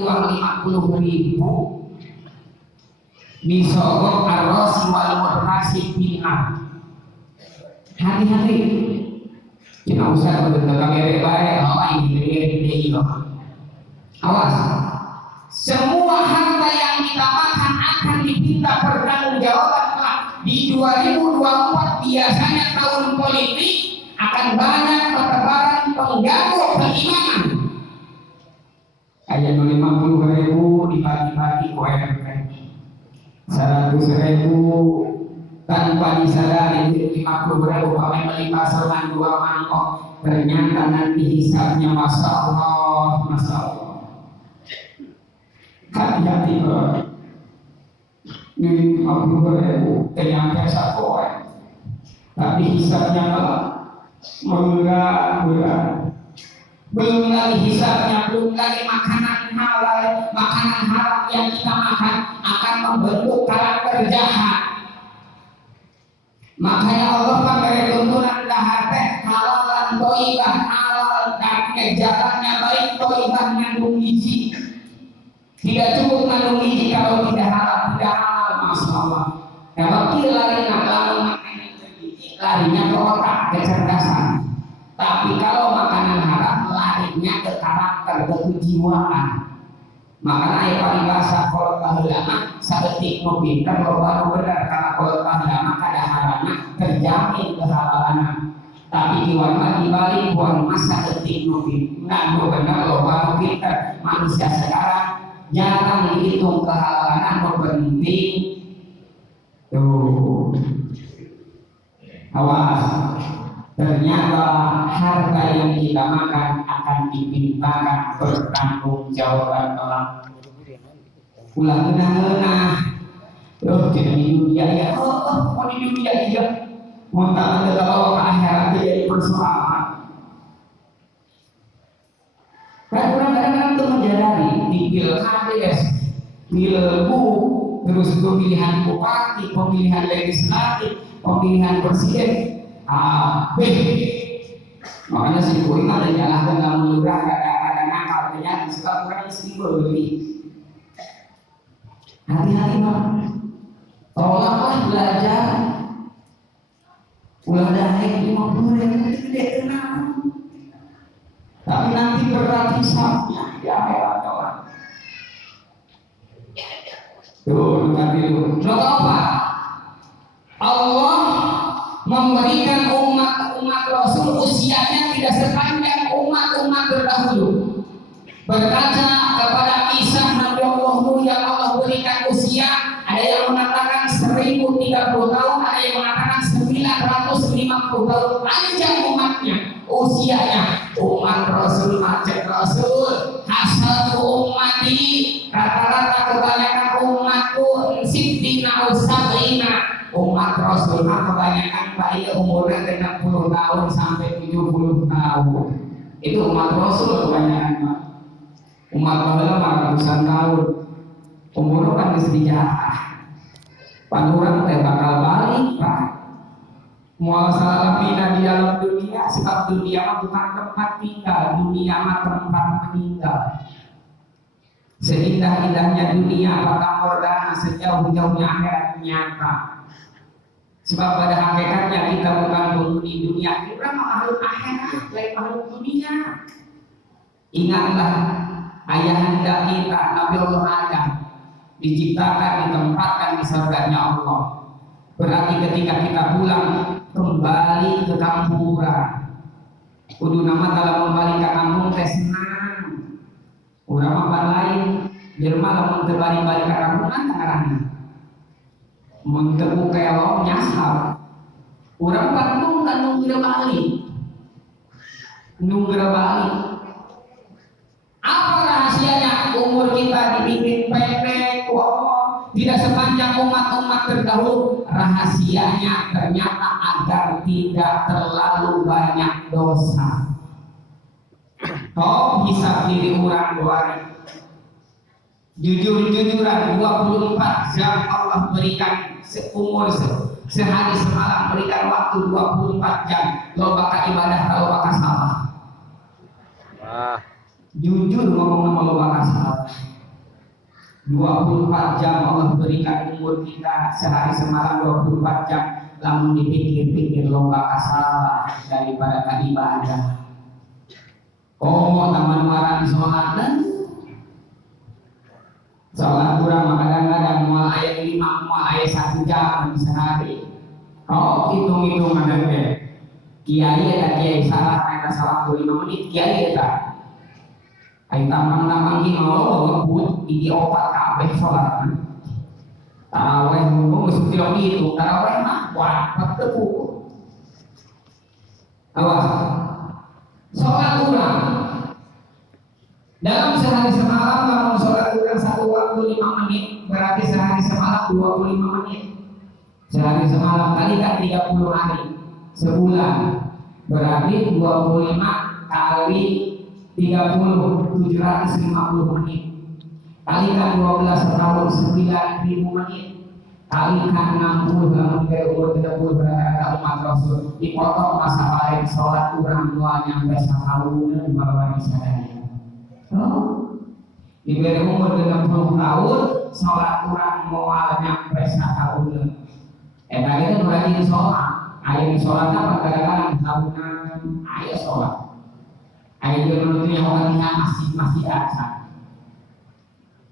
uang 50.000 disogok arrosi wal murhasi binar. Hati-hati, kita usah berdekat kamera baik, ini awas. Semua harta yang kita makan akan diminta pertanggungjawaban kelak. Di 2024 biasanya tahun politik akan banyak pertebaran pengganggu keimanan. Kayak 50.000 dibagi-bagi UMP, 100.000 tanpa disadari 50.000 kami beli bakso dengan 2 mangkok, ternyata nanti hisabnya masya Allah, masya Allah. Hati-hati bro, ini 50.000 ternyata 1 orang, tapi hisabnya berat. Belum lagi hisabnya, belum lagi makanan halal, makanan haram yang kita makan akan membentuk karakter jahat. Makanya Allah pakai tuntunan dahar teh halalan toibah, halal dan jalannya baik, toibah mengandung gizi. Tidak cukup mengandung gizi kalau tidak halal, masya Allah. Ya wakil lari lalu makanan gizi, larinya ke otak, kecerdasan. Tapi kalau makanan haram larinya ke karakter, ke kejiwaan. Makanya ayat paling bahasa kalau tahlama saetik nu pinter lo baru benar, karena kalau tahlama kada haramna terjamin kehalalanna. Tapi diwarna dibalik buang masa saetik nu pinter benar lo baru pinter. Manusia sekarang jarang dihitung kehalalanna, nu penting tuh awas. Ternyata harta yang kita makan akan dimintakan pertanggungjawaban kelak. Ulah genah-genah. Jadi di dunia ya, mau di dunia ya, mau tak ada bawa ke akhirat jadi persoalan. Kadang-kadang itu menyadari di pilkades, pilbu, terus pemilihan bupati, pemilihan legislatif, pemilihan presiden. Makanya si Boy ada nyalahkan kamu lurah ada nakal ternyata suka kurang istri beli. Hati-hati Pak, tolaklah belajar. Ulah daik 50.000 itu gede tenang. Tapi nanti berat hisabnya di akhirat orang. Tuh nanti lu. Lo apa? Allah memberikan umat Rasul usianya tidak sepanjang umat-umat terdahulu. Berkaca kepada kisah Nabi Allah yang Allah berikan usia, ada yang mengatakan 1030 tahun, ada yang mengatakan 950 tahun. Panjang umatnya, usianya. Umat Rasul macet Rasul, hasil umati rata-rata kebanyakan umatku sittina usabina. Umat Rasul kebanyakan bayi umurnya 60 tahun sampai 70 tahun. Itu umat Rasul kebanyakan Pak. Umat Allah ratusan tahun. Umur kan sejarah. Panurang teh bakal balik Pak. Mual salah pindah di dalam dunia, sebab dunia bukan tempat tinggal, dunia mah tempat meninggal. Seindah-indahnya dunia apakah mordana, sejauh-jauhnya akhirat nyata. Sebab pada hakikatnya kita bukan penghuni dunia, kita makhluk akhirat, lain makhluk dunia. Ingatlah ayahanda kita Nabi Allah Adam diciptakan, ditempatkan di surganya Allah. Berarti ketika kita pulang kembali ke kampung kudu nama dalam kembali ke kampung teh senang. Urang mah lain, jelema lamun teu balik-balik ka kampung kan ngaranna. Mun teu kelong nyasar. Urang Bandung kan nunggu balik. Nunggu balik. Apa rahasianya umur kita dibikin pendek? Wow, tidak sepanjang umat-umat terdahulu. Rahasianya ternyata agar tidak terlalu banyak dosa. Kau hisab diri orang doang. Jujur-jujuran 24 jam Allah berikan seumur sehari semalam, berikan waktu 24 jam. Lo bakal ibadah kalau bakal salah. Jujur ngomong sama lo bakal salah. 24 jam Allah berikan umur kita, sehari semalam 24 jam. Lamun dipikir-pikir loba kasalah daripada ibadah. Oh, taman marah di sholat dan sholat kurang kadang-kadang mau ayat 5, mau ayat 1 jam di sehari. Oh, hitung-hitung ada deh. Kiai ada kiai salah, ada salah 25 menit. Kiai ada. Ayo tampang-tampang gini, oh ngebut di opat kabeh sholat. Taraweh mungkin mesti itu, taraweh mah wah tepu. Awas, sholat kurang. Dalam sehari semalam kalau sholat kurang 1 waktu 5 menit, berarti sehari semalam 25 menit. Sehari semalam kali kan 30 hari, sebulan berarti 25 kali 30, 750 menit. Kalikan 12 tahun 9.000 menit. Kalikan 60 dari umur 30 berada umat Rasul. Dipotong masa lain sholat kurang dua nyampe setahun di bawah misalnya. Diberi umur 60 tahun sholat kurang mual nyampe setahun. Tadi itu berarti sholat. Ayo sholat apa kadang-kadang tahunan. Ayo sholat. Ayo menurutnya orang yang masih aja.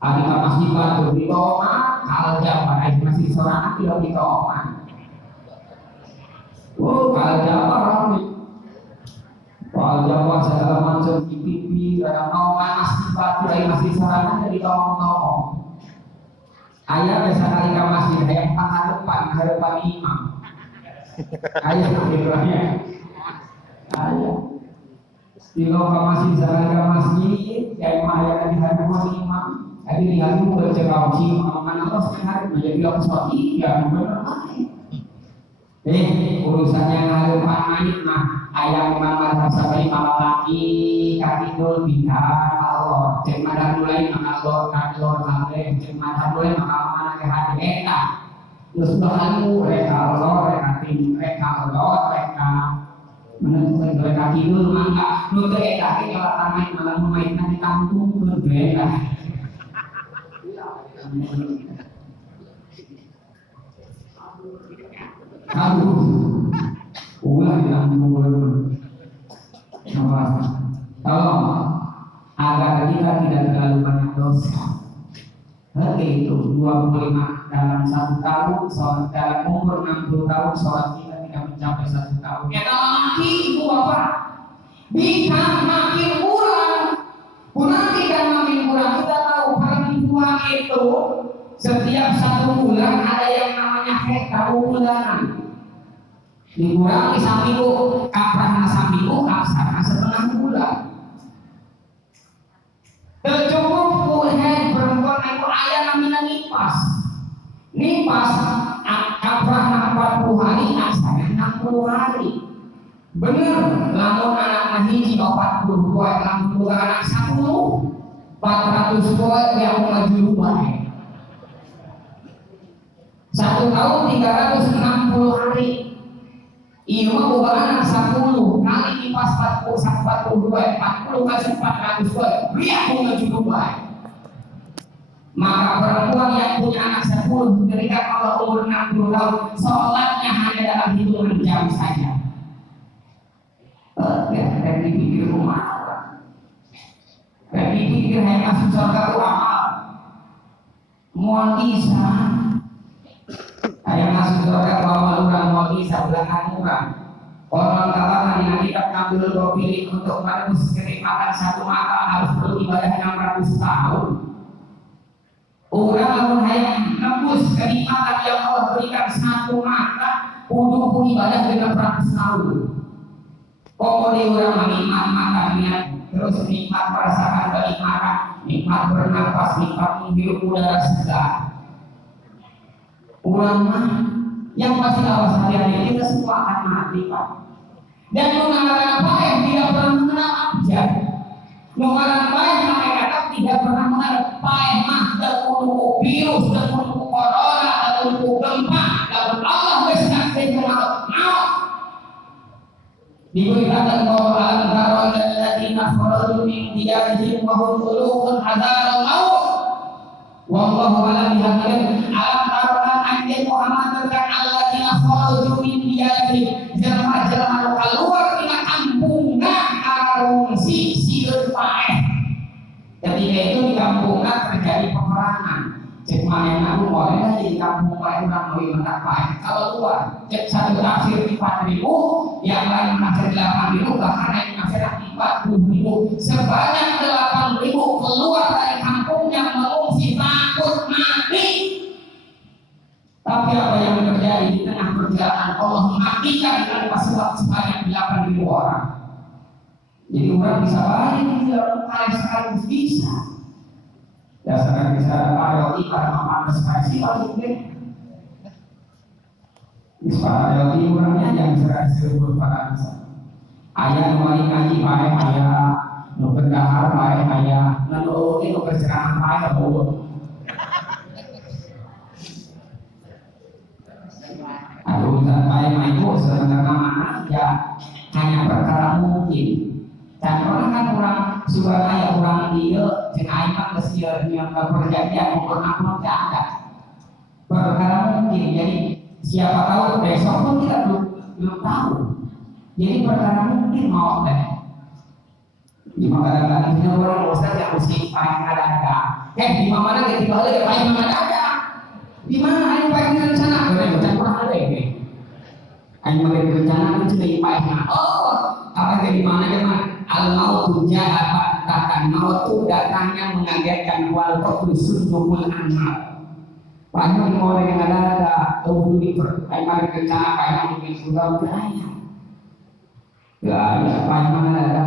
Ada masih batu di Toma, kalau Jawa masih seorang tidak di Toma. Oh, kalau Jawa ramai. Kalau Jawa segala macam TV, ada Toma masih batu, masih seorang di Toma. Ayah biasa kali masih ayah hadapan imam. Ayah sebenarnya. Ayah. Di lokal masih seorang masjid, kayak ayah di hadapan imam. Jadi lalu bercerau jiwa mana Allah sekarang menjadi orang yang benar. Urusannya ngalupan main mah ayam mama sampai malam lagi kaki dul bintang Allah cek madar mulai mengalor kalor lagi cek madar mulai mengalor ke hati eta terus bahanmu reka Allah reka tim reka Allah reka menentukan reka kidul mangga nutup eta ke kalau tamai malam mainan di kampung berbeda. Aduh, ulah yang mengulur. Tolong agar kita tidak terlalu banyak dosa. Hati itu 25 dalam 1 tahun, sholat dalam umur 60 tahun, sholat kita tidak mencapai 1 tahun. Ya makin ibu bapak, bisa makin kurang. Nanti kan makin kurang. Kita tahu perempuan itu setiap 1 bulan ada yang namanya haid bulanan. Dikurangi saminggu, kaprahna saminggu, kapsarna setengah bulan. Tercukup haid perempuan itu ayah namanya nipas. Nipas kaprahna 40 hari, asalnya 60 hari. Bener, lamun anak hiji 40 poe, lamun anak 10 400 poe yang maju baik. 1 tahun 360 hari. Iya mah anak 10 kali nipas 40 kali 400 poe, dia maju baik. Maka perempuan yang punya anak 10 diberikan Allah umur 60 tahun, sholatnya hanya dalam hitungan jam saja. Dan dipikir rumah, dan dipikir hanya masuk surga itu amal. Mual isa, hanya masuk surga bawa orang mual isa belakang orang. Orang kalangan yang tidak ngambil pilih untuk menebus kenikmatan 1 mata harus perlu ibadah 600 tahun. Orang lamun hayang menebus kenikmatan yang Allah berikan 1 mata, kudu ibadah 600 tahun. Pokoknya orang menikmat makannya, terus nikmat merasakan kenikmatan, nikmat bernapas, nikmat menghirup udara segar. Ulama yang pasti awas hati-hati, kita semua akan mati Pak. Dan mengenal apa yang tidak pernah mengenal abjad, mengenal apa yang mereka tidak pernah mengenal paemah, terkutuk virus, terkutuk corona, terkutuk gempa, dan Allah bersaksi mengenal maut. Diberitakan bahwa al-qara'al alladziina kharaju min diyarihim wa hum qulubun hadzarul maut. Wallahu a'lam bihaqqihi. Alam tarolan anjeun Muhammad tentang alladzina kharaju min diyarihim, jelema-jelema keluar tina kampungna arungsi sieun paeh. Ketika itu di kampungna terjadi peperangan. Cek manehna nu boleh di kampung paeh urang leuwih mentak paeh. Kalau luar cek satu tafsir 4.000, yang lain menafsir 8.000, bahkan yang menafsir 40.000. Sebanyak 8.000 keluar dari kampungnya mengungsi takut mati. Tapi apa yang terjadi di tengah perjalanan, Allah matikan dengan pasukan sebanyak 8.000 orang. Jadi orang bisa balik di dalam kali sekaligus bisa. Dasarnya bisa paroti karena panas spasi lalu deh. Paroti orangnya yang serah sebut pada ayah wali ngaji pakai ayah nu berdahar pakai ayah lalu itu berceramah pakai bobot. Aduh sampai itu sebenarnya mana ya hanya perkara mungkin. Dan orang kan kurang Surabaya kurang dia cek aing kesieur yang perjanjian ukur amal tidak ada. Perkara mungkin, jadi siapa tahu besok pun kita belum tahu. Jadi perkara mungkin mau deh. Di kadang-kadang kita orang ustaz yang mesti paling ada. Di mana kita balik paling mana ada. Di mana aing paling rencana? Boleh baca Quran ada ini. Aing paling rencana itu sudah paling. Oh, apa di mana teman? Al-maut ja'a takkan maut itu datangnya mengagetkan wal qatlu sujumul amal. Banyak orang yang ada tahu di perkara rencana kayak mungkin sudah beraya. Ya, banyak ada.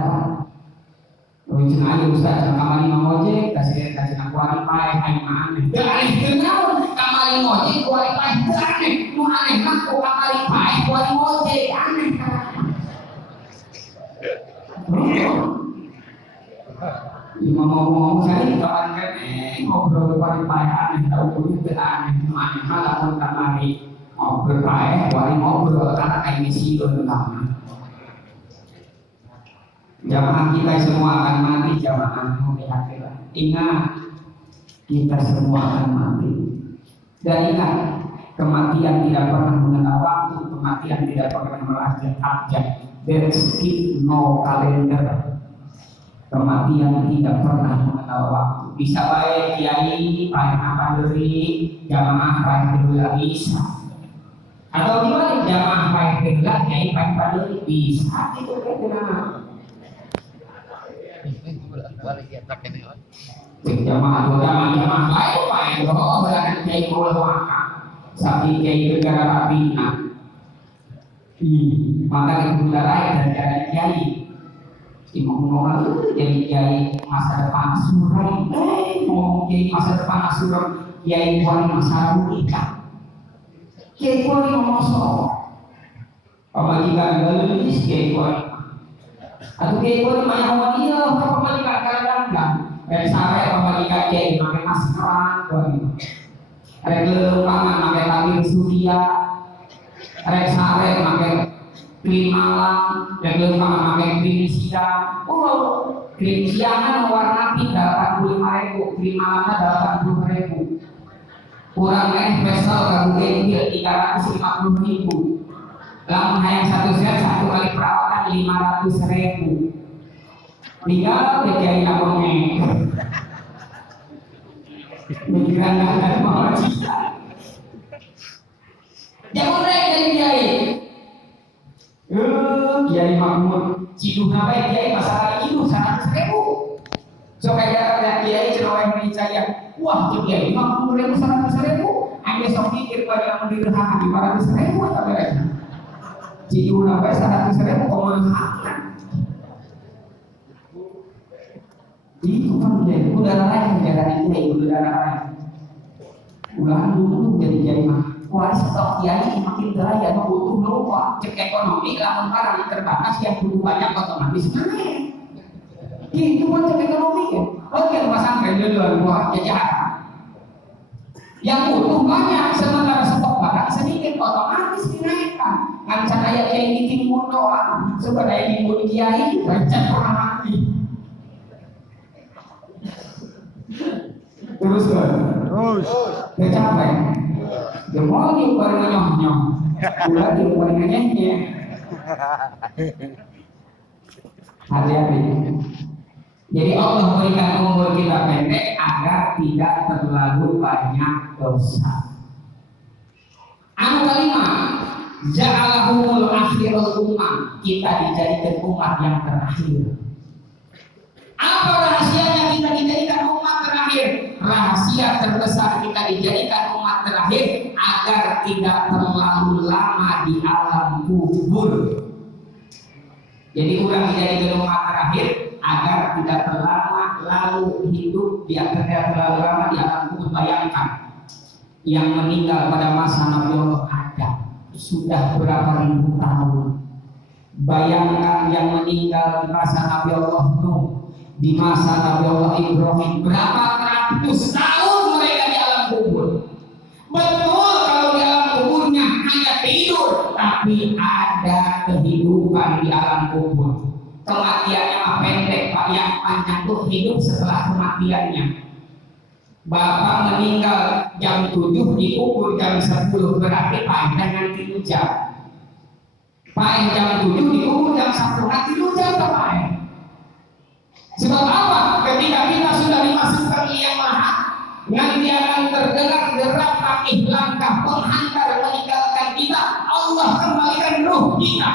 Mungkin aja ustaz kamari ngoje kasih aku ari pae aing mah. Ya aneh kenal kamari ngoje ku ari pae aneh. Nu aneh mah ku kamari pae ku ari ngoje aneh. Imam ngomong saya kapan kan ngobrol paling aneh tahu dulu itu aneh aneh malah pun kamari ngobrol paeh paling ngobrol karena kayak misi utama. Jamaah kita semua akan mati, jamaah di akhirat. Ingat kita semua akan mati. Dan ingat kematian tidak pernah mengenal waktu, kematian tidak pernah melajak abjad. There is no kalender. Kematian tidak pernah mengenal waktu. Bisa baik kiai paling apa dari jamaah paling dulu bisa. Atau gimana jamaah paling dulu kiai paling dulu bisa itu kan? Jamaah baik paling dulu berarti kiai boleh makan. Sapi kiai negara Bina. Maka itu darah dan darah kiai. Ngomong jadi kiai masa depan suram, ngomong kiai masa depan suram, kiai wali masa nikah, kiai wali ngomong soal, apalagi kan galis kiai wali, atau kiai wali banyak wali ya, apalagi kan kadang-kadang, dari sare apalagi kan kiai pakai masker, ada gelombang pakai tabir surya, ada sare pakai krim malam, dan gelombang pakai krim siang. Oh, krim siangnya warna pink 85.000, krim malamnya 80.000. Kurang spesial kabupaten 350.000. Lamun hayang satu set satu kali perawatan 500.000. Tinggal kiai nabongnya. Mikiran ada mau cita. Jangan dari kiai. Kiai makmur ciduh nabai kiai masalah ciduh 100.000. So kayak ada kiai cenawai percaya, wah tuh kiai makmur 100.000. Anda sok pikir pada mendirhaka 500.000 atau beres. Ciduh nabai 100.000 komunitas. Itu kan kiai udara lain jalan kiai udara lain. Ulah dulu jadi kiai mah. Wah, stok kiai makin beraya, butuh lupa. Cek ekonomi, lamun barang terbatas yang butuh banyak otomatis naik. Itu kan cek ekonomi ya. Oke, pasangkan dulu buat jajaran. Yang butuh banyak, sementara stok barang sedikit otomatis dinaikkan. Kan saya kiai di timur doang, sebenarnya di kiai rancang pernah mati. Terus kan? Kecapai. Demol di paling nyong-nyong. Ulah di paling nyenye. Hati-hati. Jadi Allah berikan umur kita pendek agar tidak terlalu banyak dosa. Anu kelima, ja'alahumul akhirul ummah, kita dijadikan umat yang terakhir. Apa rahasianya kita dijadikan umat terakhir? Rahasia terbesar kita dijadikan umat terakhir agar tidak terlalu lama di alam kubur. Jadi orang dijadikan umat terakhir agar tidak terlalu hidup tidak terlalu lama di alam kubur. Bayangkan yang meninggal pada masa Nabi Allah Adam sudah berapa ribu tahun. Bayangkan yang meninggal di masa Nabi Allah Nuh, di masa Nabi Allah Ibrahim, berapa ratus tahun mereka di alam kubur. Betul kalau di alam kuburnya hanya tidur, tapi ada kehidupan di alam kubur. Kematiannya pendek, Pak, yang panjang tuh hidup setelah kematiannya. Bapak meninggal jam 7 dikubur jam 10, berarti panjang nanti 7 jam. Pak jam 7 dikubur jam 1, nanti 7 jam Pak. Sebab apa? Ketika kita sudah dimasukkan Yang Maha, nanti akan terdengar derap takih langkah penghantar meninggalkan kita. Allah kembalikan ruh kita,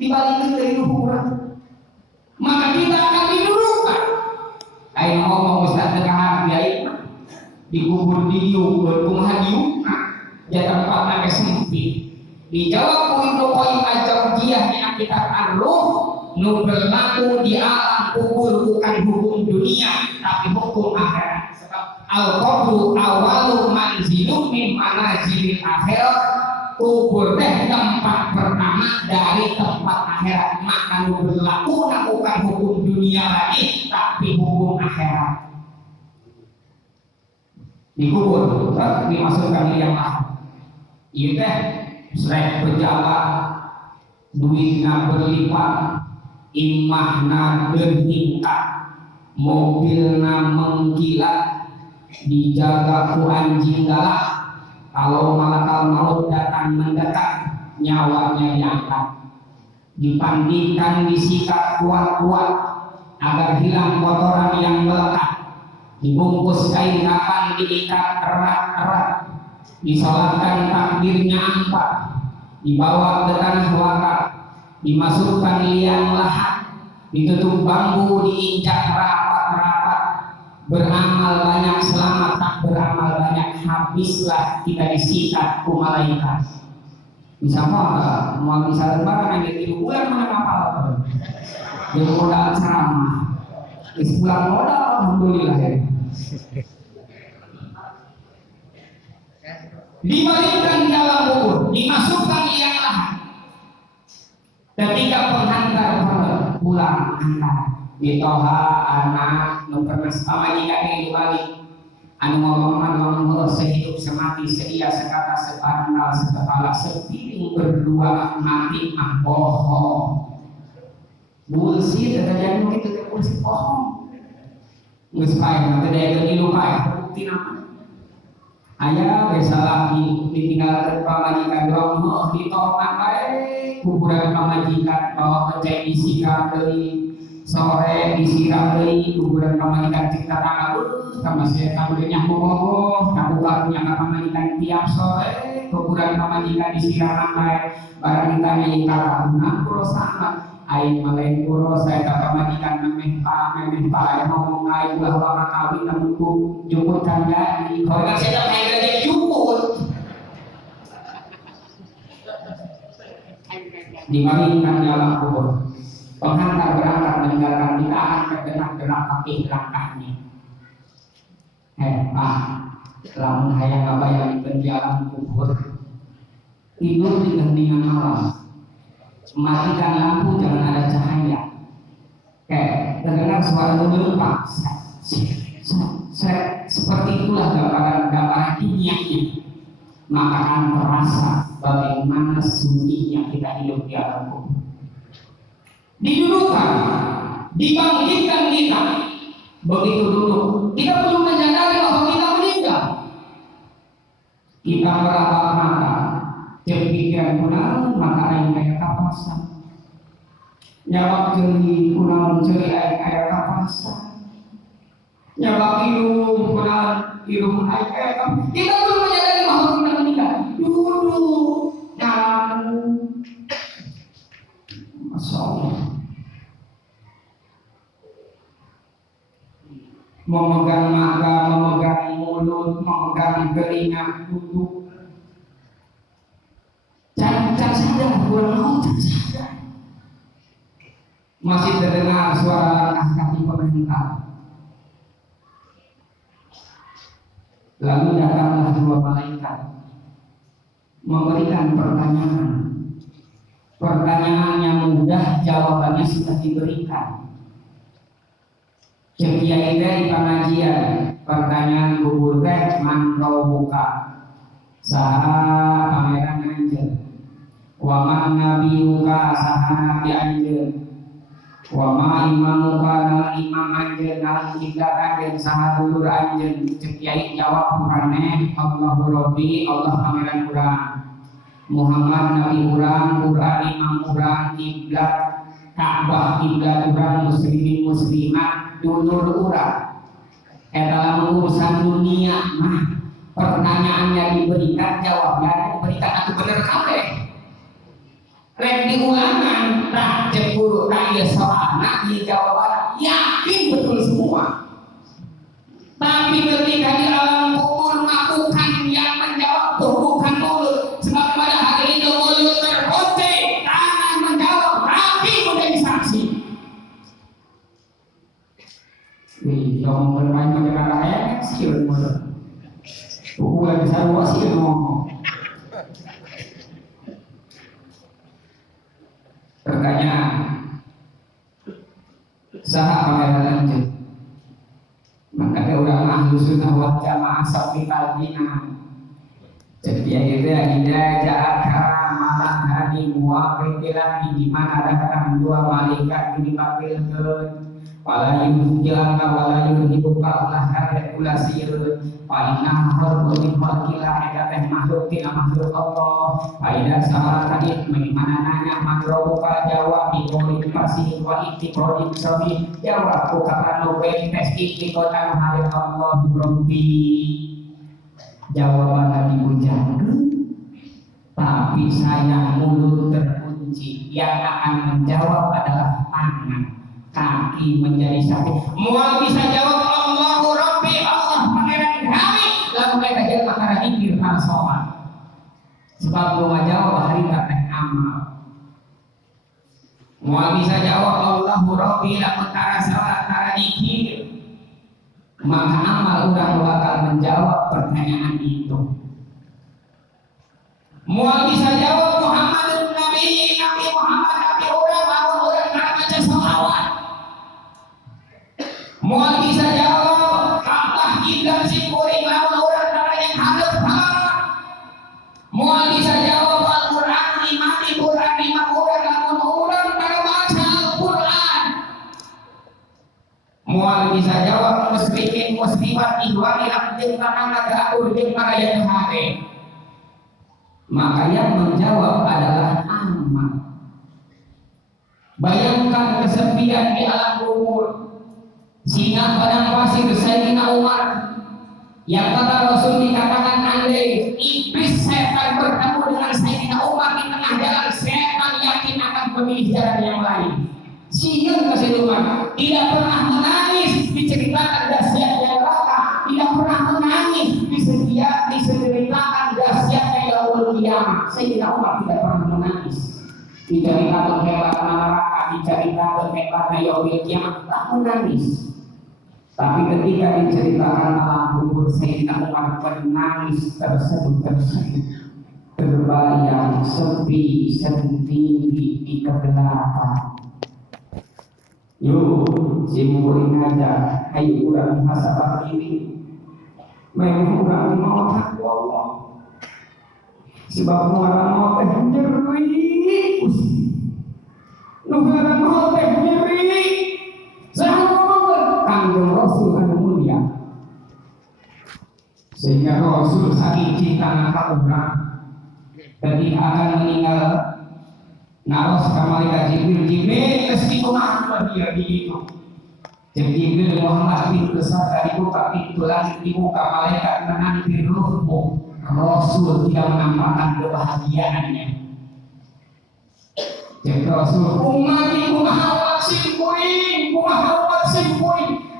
dibalikin dari ruh orang. Maka kita akan didudukkan. Ayo ngomong Ustaz Tegahan Kiai dikubur di diuk berkumaha diuk jatah tempat sempit. Dijawab untuk poin ajaujiyahnya kita arruh nu berlaku di alam kubur bukan hukum dunia tapi hukum akhirat. Al-qabru awalu manzilum min manazilil akhirat. Kubur teh tempat pertama dari tempat akhirat. Maka nu berlaku bukan hukum dunia lagi tapi hukum akhirat. Dikubur dimasukkan Yang Maha. Ieu teh srek berjalan duitna berlipat, imahna bertingkat, mobilna mengkilat, dijaga ku anjing galak. Kalau malakal maut datang mendekat, nyawanya diangkat, dipandingkan disikat kuat-kuat agar hilang kotoran yang melekat, dibungkus kain kapan diikat erat-erat, disolatkan takbirnya 4, dibawa ke tanah wakaf, dimasukkan liang lahat, ditutup bambu diinjak rapat-rapat, beramal banyak selamat, tak beramal banyak habislah kita disikat ku malaikat. Bisa mau bisa lebaran yang di bulan mana kapal di modal ceramah di sebulan modal alhamdulillah ya. Dibalikkan dalam kubur, dimasukkan liang lahat. Ketika penghantar pulang antar di toha anak nukernas pamajikan yang dibalik anu ngomong sehidup semati seia sekata sepandal sekepala sepiring berdua mati bohong bullshit ada jadi gitu bullshit bohong geus pae nanti daya ilu pae bukti nama aya biasa lagi ditinggalkan pamajikan doang ditolak pae kuburan pamajikan bawa ngecek disiram deui sore disiram deui kuburan pamajikan cipta tangga sama saya kaburnya bobogoh kamu karunya pamajikan tiap sore kuburan pamajikan disiram sampai barang ditanya kakakuna kurosana aing malain kuros saya pamajikan memeh pa ngomong aing ulah orang kawin namuku jemput tangga di kalau saya tak aing jadi jemput dibandingkan dalam kubur. Penghantar berangkat meninggalkan kita akan terdengar gerak kaki langkahnya. Pak, lamun hayang ngabayangkeun di alam kubur, tidur di keheningan malam, matikan lampu jangan ada cahaya. Terdengar suara dulu Pak. Seperti itulah gambaran kimianya. Maka akan terasa bagaimana sunyinya kita hidup di alam kubur. Didudukkan, dibangkitkan kita. Begitu duduk, kita belum menyadari bahwa kita meninggal. kita merabak mata jeung pikiran kunaon maka aing aya kapasan nyawak jeung kunaon ceuri aing aya kapasan nyawak ilung kunaon ilung aing aya kapasan kita kudu menyadari makhluk yang meninggal duduk nyalamu Masya Allah memegang mata, memegang mulut, memegang telinga, duduk. Can sadar, bulan mau can sadar. Masih terdengar suara langkah kaki pemerintah. Lalu datanglah dua malaikat memberikan pertanyaan. Pertanyaan yang mudah, jawabannya sudah diberikan. Kiai dari pengajian pertanyaan gugur teh mantau buka saha pangeran anjeun wa man nabiyuka saha nabi anjeun wa ma imamuka na imam anjeun na kiblat anjeun saha dulur anjeun kiai jawab urang Allahu Rabbi Allah pangeran urang Muhammad nabi urang Quran imam urang kiblat Ka'bah kiblat urang muslimin muslimat dulur urang eta urusan dunia mah pertanyaannya diberikan jawabnya diberikan atuh bener kabeh rek diulangan tah jeung guru ka ieu soalna ieu jawabanna yakin betul semua tapi ketika di alam kubur bukan yang menjawab tuh bukan mulut sebab pada hari itu mulut terkunci tangan menjawab hati menjadi saksi. Yang bermain dengan ayat siul mulut. Buku lagi sarua siul ngomong. Pertanyaan. Saha pangeran lanjut. Maka ada ulama ahlu sunnah wal jamaah sapi talbina. Jadi akhirnya ja'aka malah hari muwafiqilah di mana datang dua malaikat dipanggilkeun. Wala yuhjaka wala yuhibuka Allah regulasir Fa'inna horbutin horkilah Eda teh makhluk tina makhluk Allah Fa'idha salah kadit Memana nanya mandrobuka jawab Ibulin pasih wa iktiqrodin sobi Jawab kukakan nubeng tes iktiqodan hadir Allah Rabbi Jawabannya dibujangan Tapi saya mulut terkunci Yang akan menjawab adalah tangan kaki menjadi saksi. Mual bisa jawab Allahu Rabbi Allah pangeran kami. Lalu mereka jadi makara dikir kan soal. Sebab belum jawab hari teh amal. Mual bisa jawab Allahu Rabbi lamun tara salat tara dikir. Maka amal udah bakal menjawab pertanyaan itu. Mual bisa jawab Muhammadun Nabi Muhammad Nabi orang lamun orang baca salawat. Mual bisa jawab Allah kiblat si kuring lamun urang yang hadap halal. Mual bisa jawab Al-Quran imam urang lamun urang pada baca Al-Quran. Mual bisa jawab muslimin muslimat ihwani abdin tanah gaul jeung parayan hade. Maka yang menjawab adalah amal. Bayangkan kesepian di alam kubur. Singa padang pasir Sayyidina Umar yang kata Rasul dikatakan andai iblis setan bertemu dengan Sayyidina Umar di tengah jalan setan yakin akan memilih jalan yang lain. Sieun ka Sayyidina Umar tidak pernah menangis diceritakan dahsyatnya neraka, tidak pernah menangis diceritakan dahsyatnya yaumul qiyamah. Sayyidina Umar tidak pernah menangis diceritakan hebatnya neraka, diceritakan hebatnya yaumul qiyamah, tak menangis. Tapi ketika diceritakan alam kubur Sayyidina Umar menangis terseduh terbayang sepi sendiri di kegelapan. Yuk simulin aja, ayo urang hasabah ini, memang urang mau takwa Allah. Sebab orang mau teh nyeri, orang mau teh nyeri. Kanjeng Rasul anu mulia Sehingga Rasul saking cinta ka orang ketika akan meninggal naros ka malaikat Jibril, Jibril meski kumaha dia begitu. Jibril Muhammad pintu surga dibuka, pintu langit dibuka, malaikat menanti ruhmu. Rasul tidak menampakkan kebahagiaannya. Jadi Rasul umati kumaha simpuin,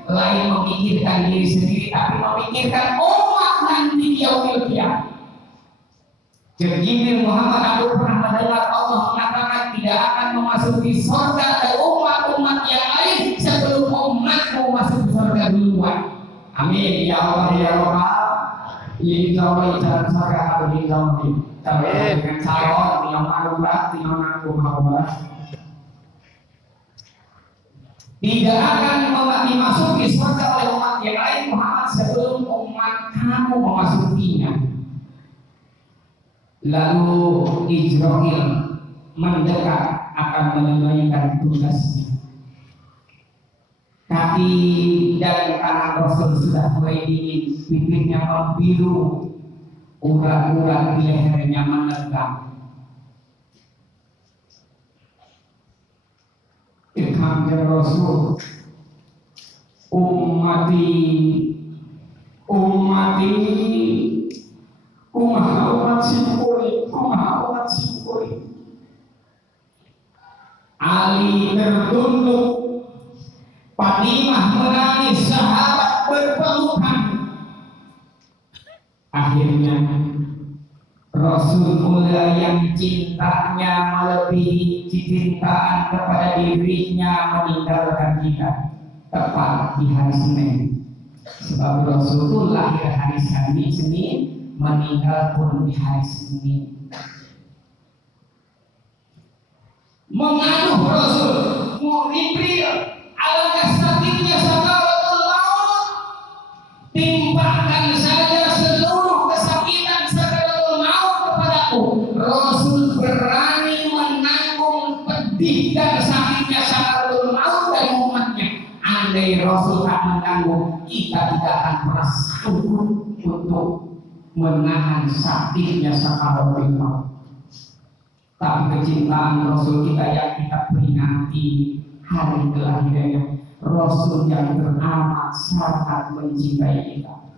lain memikirkan diri sendiri tapi memikirkan umat nanti yaumil qiyamah. Jadi Jibril Muhammad aku pernah mendengar Allah mengatakan tidak akan memasuki surga dan umat-umat yang lain sebelum umatmu masuk surga duluan. Amin ya Allah ya Rabbal. Insya Allah jalan surga harus dijauhi. Dengan calon yang manusia, yang ngaku bahwa tidak akan dimasuki surga oleh umat yang lain Muhammad sebelum umat kamu memasukinya. Lalu Israel mendekat akan menunaikan tugasnya. Kaki dan kanan Rasul sudah mulai dingin, bibirnya membiru, urat-urat di lehernya menegang. Ilham dari Rasul, ummati, kumaha umat simpuri. Ali tertunduk, Fatimah menangis, sahabat berpelukan. Akhirnya Rasul mulai yang cintanya melebihi cintaan kepada dirinya meninggalkan kita tepat di hari Senin. Sebab Rasul itu lahir hari Senin, meninggal pun di hari Senin. Mengaduh Rasul, Jibril, alangkah sakitnya sakaratul maut, timpakan saja seluruh kesakitan sakaratul maut kepadaku. Rasul berani menanggung pedih dan sakitnya sakaratul maut dari umatnya. Andai Rasul tak menanggung, kita tidak akan pernah sanggup untuk menahan sakitnya sakaratul maut. Tapi kecintaan Rasul kita yang kita peringati hari kelahirannya, Rasul yang teramat sangat mencintai kita,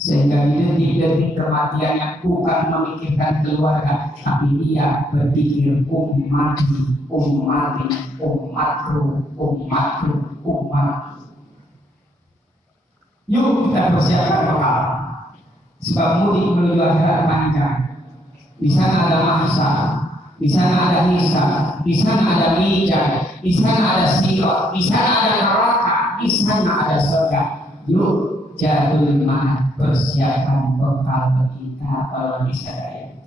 sehingga di detik-detik kematiannya bukan memikirkan keluarga, tapi dia berpikir umatku. Yuk kita persiapkan bekal, sebab mudik menuju akhirat panjang. Di sana ada mahsyar, di sana ada hisab, di sana ada mizan, di sana ada sirat, di sana ada neraka, di sana ada surga. Yuk jadul mana persiapan bekal kita kalau bisa daya.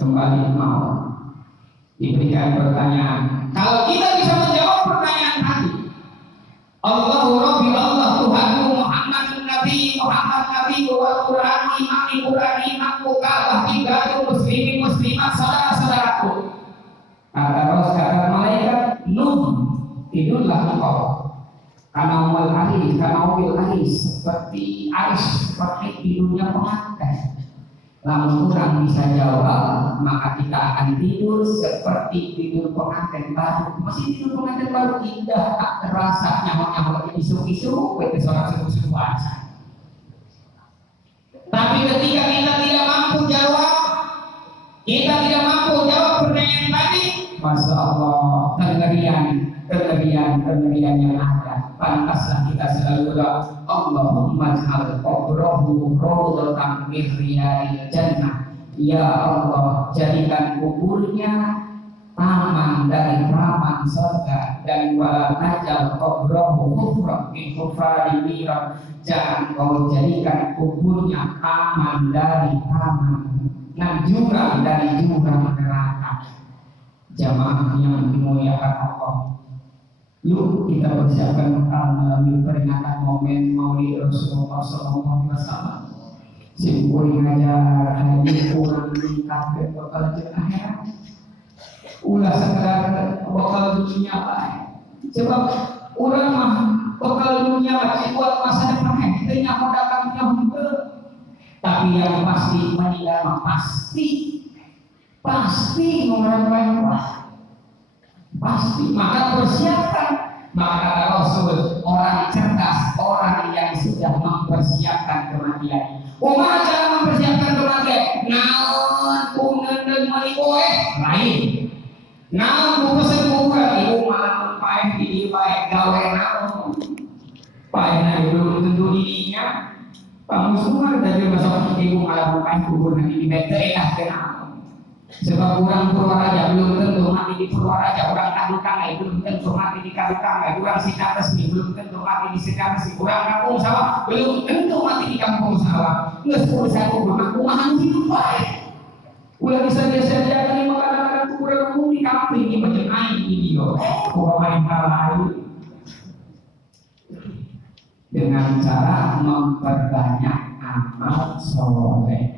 Kembali mau diberikan pertanyaan. Kalau kita bisa menjawab pertanyaan tadi, Allahu Rabbi, Allah Tuhanku, Muhammadun Nabi, Muhammad Nabi, wal Quran, imam Ka'bah, ibadu muslimin muslimat, saudara-saudaraku. Kata malaikat, tidurlah engkau, karena umil ahis seperti tidurnya pengantin. Namun kurang bisa jawab, maka kita akan tidur seperti tidur pengantin baru. Masih tidur pengantin baru indah, tak terasa nyawa-nyawa isu-isu, itu seorang subuh-subuh aja. Tapi ketika kita tidak mampu jawab pertanyaan tadi, Masya Allah, kengerian yang ada. Pantaslah kita selalu berdoa, Allahumma ja'al qabrahu rawdatan min riyadil jannah. Ya Allah, jadikan kuburnya taman dari taman surga, dan wala tajal qabrahu hufran min hufari niran. Jangan kau jadikan kuburnya taman dari taman, jurang dari jurang neraka. Jamaah yang dimuliakan Allah, yuk kita persiapkan bekal melalui peringatan momen Maulid Rasulullah SAW. Simpul ngajar haji kurang meningkat bekal akhirat, ulah sekedar bekal dunia lain. Sebab orang mah bekal dunia wajib buat masa depan kita nyaho dagang nyaho. Tapi yang pasti meninggal pasti mengenai pasti. Maka persiapkan. Maka kata Rasul, orang cerdas, orang yang sudah mempersiapkan kematian. Umat cara mempersiapkan kematian. Naon pungendeng malikoe lain. Naon pesen buka ibu malah paeh di baik gawe naon. Paeh belum tentu dirinya. Pamusuhan dari masa ibu malah paeh kubur nanti di bete kenapa? Sebab orang Purwaraja belum tentu mati di Purwaraja, orang Kadukang belum tentu mati di Kadukang, orang Sikaresmi belum tentu mati di Sikaresmi, orang Kampung Sawah belum tentu mati di Kampung Sawah. Nggak sepuluh saya kubur, kumahan hidup baik. Udah bisa biasa-biasa nih makanan kuburan umum di kampung ini macam air video, main kalah dengan cara memperbanyak amal soleh.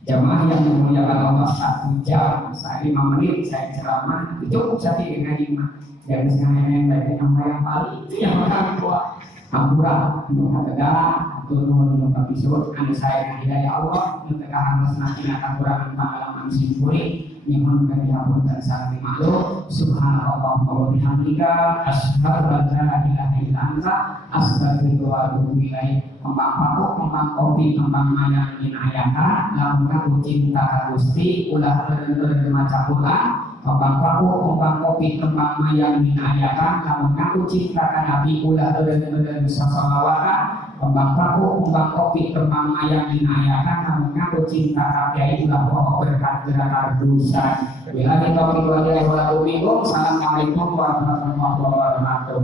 Jamaah yang memuliakan Allah 1 jam, saya 5 menit saya ceramah, itu cukup saya dengan 5. Yang misalnya yang paling itu yang orang tua ampura, nuhun tegak, turun kapisut, anu saya hidayah Allah, nu tegak harus nanti akan kurang pengalaman simpuri, nyuhun kami hapunten sareng makhluk, subhanallah wa bihamdika, asyhadu an la ilaha illa anta, astaghfiruka wa atubu ilaik. Kembang paku, kembang kopi, kembang mayang inayaka, lamun kamu cinta Gusti, ulah maca bulan. Kembang paku, kembang kopi, kembang mayang inayaka, lamun kamu cinta Nabi, ulah sasawawaka. Kembang paku, kembang kopi, kembang mayang inayaka, lamun kamu cinta Kiai, ulah pokok berkat gerakan dosa. Bila kita berdua dari walau bingung, assalamualaikum warahmatullahi wabarakatuh.